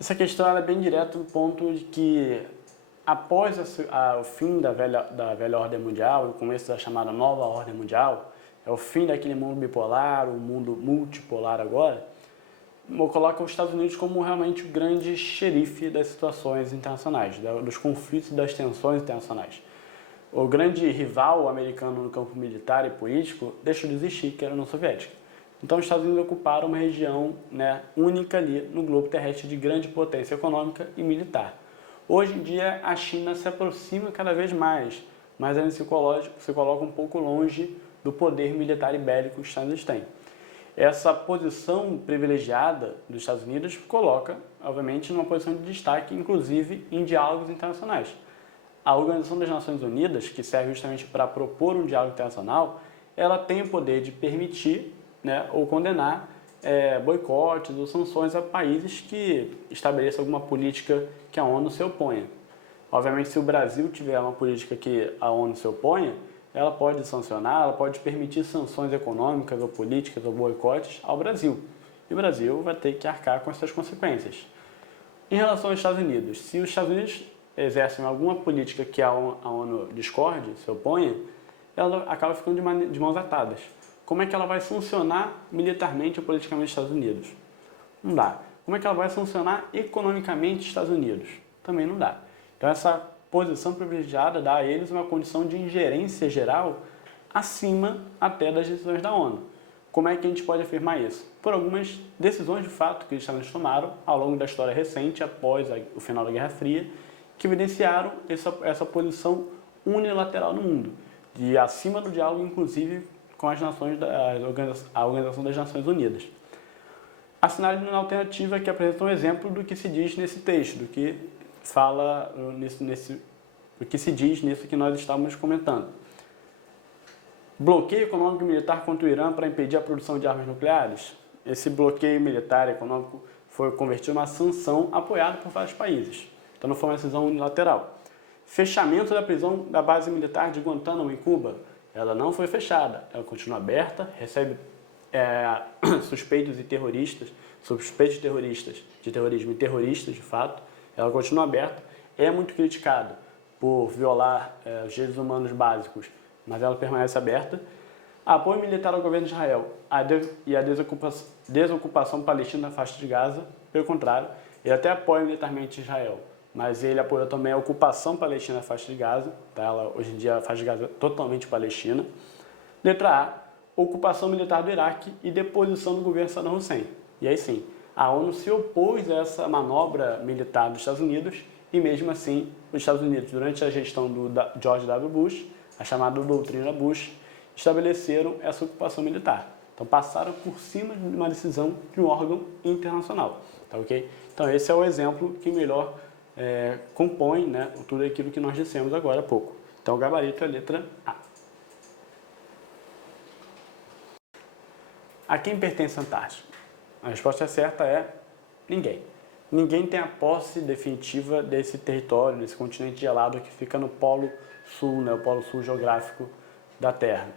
Essa questão ela é bem direta no ponto de que após o fim da velha ordem mundial e o começo da chamada nova ordem mundial, é o fim daquele mundo bipolar, o mundo multipolar agora, coloca os Estados Unidos como realmente o grande xerife das situações internacionais, dos conflitos e das tensões internacionais. O grande rival americano no campo militar e político deixou de existir, que era a União Soviética. Então os Estados Unidos ocuparam uma região, única ali no globo terrestre de grande potência econômica e militar. Hoje em dia a China se aproxima cada vez mais, mas ainda se coloca um pouco longe do poder militar e bélico que os Estados Unidos têm. Essa posição privilegiada dos Estados Unidos coloca, obviamente, numa posição de destaque, inclusive em diálogos internacionais. A Organização das Nações Unidas, que serve justamente para propor um diálogo internacional, ela tem o poder de permitir, ou condenar boicotes ou sanções a países que estabeleçam alguma política que a ONU se oponha. Obviamente, se o Brasil tiver uma política que a ONU se oponha, ela pode sancionar, ela pode permitir sanções econômicas ou políticas ou boicotes ao Brasil. E o Brasil vai ter que arcar com essas consequências. Em relação aos Estados Unidos, se os Estados Unidos exercem alguma política que a ONU discorde, se oponha, ela acaba ficando de mãos atadas. Como é que ela vai sancionar militarmente ou politicamente os Estados Unidos? Não dá. Como é que ela vai sancionar economicamente os Estados Unidos? Também não dá. Então essa posição privilegiada dá a eles uma condição de ingerência geral acima até das decisões da ONU. Como é que a gente pode afirmar isso? Por algumas decisões de fato que os Estados Unidos tomaram ao longo da história recente, após o final da Guerra Fria, que evidenciaram essa posição unilateral no mundo, de acima do diálogo, inclusive, com a Organização das Nações Unidas. Assinale uma alternativa que apresenta um exemplo do que se diz nesse texto, do que fala do que se diz nisso que nós estamos comentando. Bloqueio econômico e militar contra o Irã para impedir a produção de armas nucleares. Esse bloqueio militar e econômico foi convertido em uma sanção apoiada por vários países. Então não foi uma decisão unilateral. Fechamento da prisão da base militar de Guantánamo, em Cuba. Ela não foi fechada, ela continua aberta, recebe suspeitos de terrorismo e terroristas, de fato. Ela continua aberta, é muito criticada por violar os direitos humanos básicos, mas ela permanece aberta. Apoio militar ao governo de Israel e a desocupação palestina na faixa de Gaza, pelo contrário, ele até apoia militarmente Israel, mas ele apoia também a ocupação palestina na faixa de Gaza, tá? Hoje em dia a faixa de Gaza é totalmente palestina. Letra A, ocupação militar do Iraque e deposição do governo Saddam Hussein. E aí sim, a ONU se opôs a essa manobra militar dos Estados Unidos e mesmo assim os Estados Unidos, durante a gestão do George W. Bush, a chamada doutrina Bush, estabeleceram essa ocupação militar. Então passaram por cima de uma decisão de um órgão internacional. Tá, ok? Então esse é o exemplo que melhor compõe tudo aquilo que nós dissemos agora há pouco. Então o gabarito é a letra A. A quem pertence a Antártida? A resposta certa é ninguém. Ninguém tem a posse definitiva desse território, desse continente gelado que fica no Polo Sul, o Polo Sul geográfico da Terra.